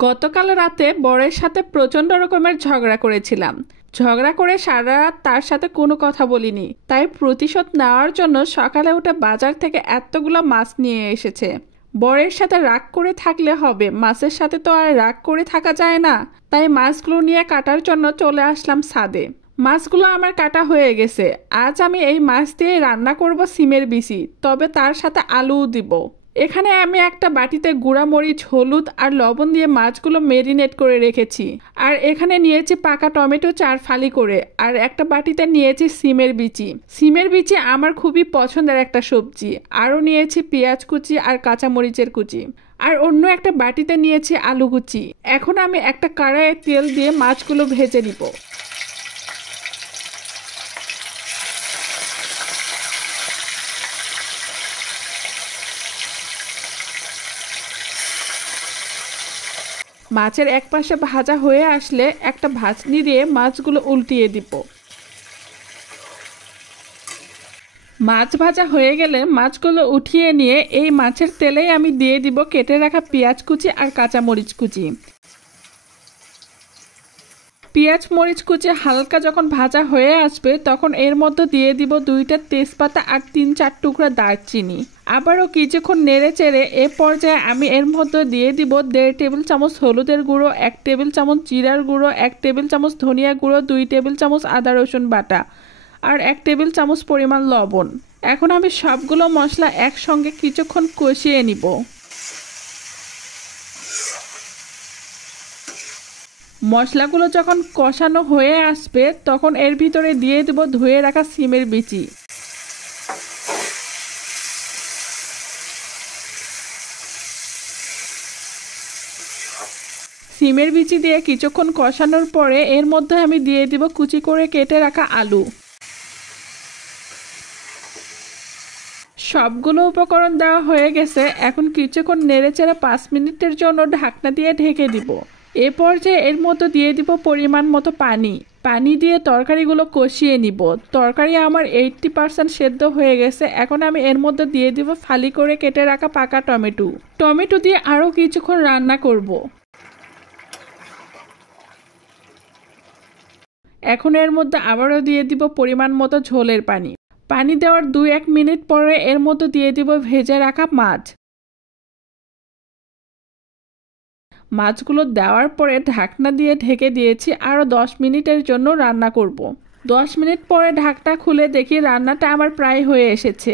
গতকাল রাতে বরের সাথে প্রচন্ড রকমের ঝগড়া করেছিলাম। ঝগড়া করে সারা রাত তার সাথে কোনো কথা বলিনি। তাই প্রতিশোধ নেওয়ার জন্য সকালে উঠে বাজার থেকে এতগুলো মাছ নিয়ে এসেছে। বরের সাথে রাগ করে থাকলে হবে, মাছের সাথে তো আর রাগ করে থাকা যায় না। তাই মাছগুলো নিয়ে কাটার জন্য চলে আসলাম ছাদে। মাছগুলো আমার কাটা হয়ে গেছে। আজ আমি এই মাছ দিয়ে রান্না করব সিমের বিচি, তবে তার সাথে আলুও দিব। এখানে আমি একটা বাটিতে গুঁড়া মরিচ, হলুদ আর লবণ দিয়ে মাছগুলো মেরিনেট করে রেখেছি। আর এখানে নিয়েছি পাকা টমেটো 4 ফালি করে, আর একটা বাটিতে নিয়েছি সিমের বিচি। সিমের বিচি আমার খুবই পছন্দের একটা সবজি। আরও নিয়েছি পেঁয়াজ কুচি আর কাঁচা মরিচের কুচি। আর অন্য একটা বাটিতে নিয়েছি আলু কুচি। এখন আমি একটা কড়াইয়ে তেল দিয়ে মাছগুলো ভেজে নিব। মাছের এক পাশে ভাজা হয়ে আসলে একটা ভাজনি দিয়ে মাছগুলো উল্টিয়ে দিব। মাছ ভাজা হয়ে গেলে মাছগুলো উঠিয়ে নিয়ে এই মাছের তেলেই আমি দিয়ে দিব কেটে রাখা পেঁয়াজ কুচি আর কাঁচা মরিচ কুচি। পেঁয়াজ মরিচ কুচি হালকা যখন ভাজা হয়ে আসবে তখন এর মধ্যে দিয়ে দিব 2টা তেজপাতা আর 3-4 টুকরা দারচিনি। আবারও কিছুক্ষণ নেড়ে চেড়ে এ পর্যায়ে আমি এর মধ্যে দিয়ে দিব 1.5 টেবিল চামচ হলুদের গুঁড়ো, 1 টেবিল চামচ জিরার গুঁড়ো, 1 টেবিল চামচ ধনিয়া গুঁড়ো, 2 টেবিল চামচ আদা রসুন বাটা আর 1 টেবিল চামচ পরিমাণ লবণ। এখন আমি সবগুলো মশলা একসঙ্গে কিছুক্ষণ কষিয়ে নিব। মশলাগুলো যখন কষানো হয়ে আসবে তখন এর ভিতরে দিয়ে দেব ধুয়ে রাখা সিমের বিচি। সিমের বিচি দিয়ে কিছুক্ষণ কষানোর পরে এর মধ্যে আমি দিয়ে দিব কুচি করে কেটে রাখা আলু। সবগুলো উপকরণ দেওয়া হয়ে গেছে। এখন কিছুক্ষণ নেড়েচেড়ে 5 মিনিটের জন্য ঢাকনা দিয়ে ঢেকে দিব। এ পর্যায়ে এর মধ্যে দিয়ে দিব পরিমাণ মতো পানি। পানি দিয়ে তরকারিগুলো কষিয়ে নিব। তরকারি আমার 80% সেদ্ধ হয়ে গেছে। এখন আমি এর মধ্যে দিয়ে দিব ফালি করে কেটে রাখা পাকা টমেটো। টমেটো দিয়ে আরও কিছুক্ষণ রান্না করব। এখন এর মধ্যে আবারও দিয়ে দিব পরিমাণ মতো ঝোলের পানি। পানি দেওয়ার 2-1 মিনিট পরে এর মধ্যে দিয়ে দিব ভেজে রাখা মাছ। মাছগুলো দেওয়ার পরে ঢাকনা দিয়ে ঢেকে দিয়েছি। আরও 10 মিনিটের জন্য রান্না করব। 10 মিনিট পরে ঢাকনা খুলে দেখি রান্নাটা আমার প্রায় হয়ে এসেছে।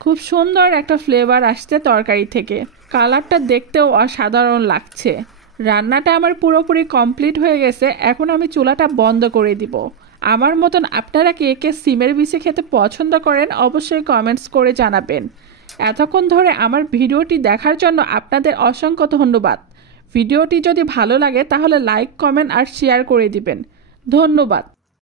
খুব সুন্দর একটা ফ্লেভার আসছে তরকারি থেকে। কালারটা দেখতেও অসাধারণ লাগছে। রান্নাটা আমার পুরোপুরি কমপ্লিট হয়ে গেছে। এখন আমি চুলাটা বন্ধ করে দিব। আমার মতন আপনারা কে কে সিমের বিচি খেতে পছন্দ করেন অবশ্যই কমেন্টস করে জানাবেন। এতক্ষণ ধরে আমার ভিডিওটি দেখার জন্য আপনাদের অসংখ্য ধন্যবাদ। ভিডিওটি যদি ভালো লাগে তাহলে লাইক, কমেন্ট আর শেয়ার করে দিবেন। ধন্যবাদ।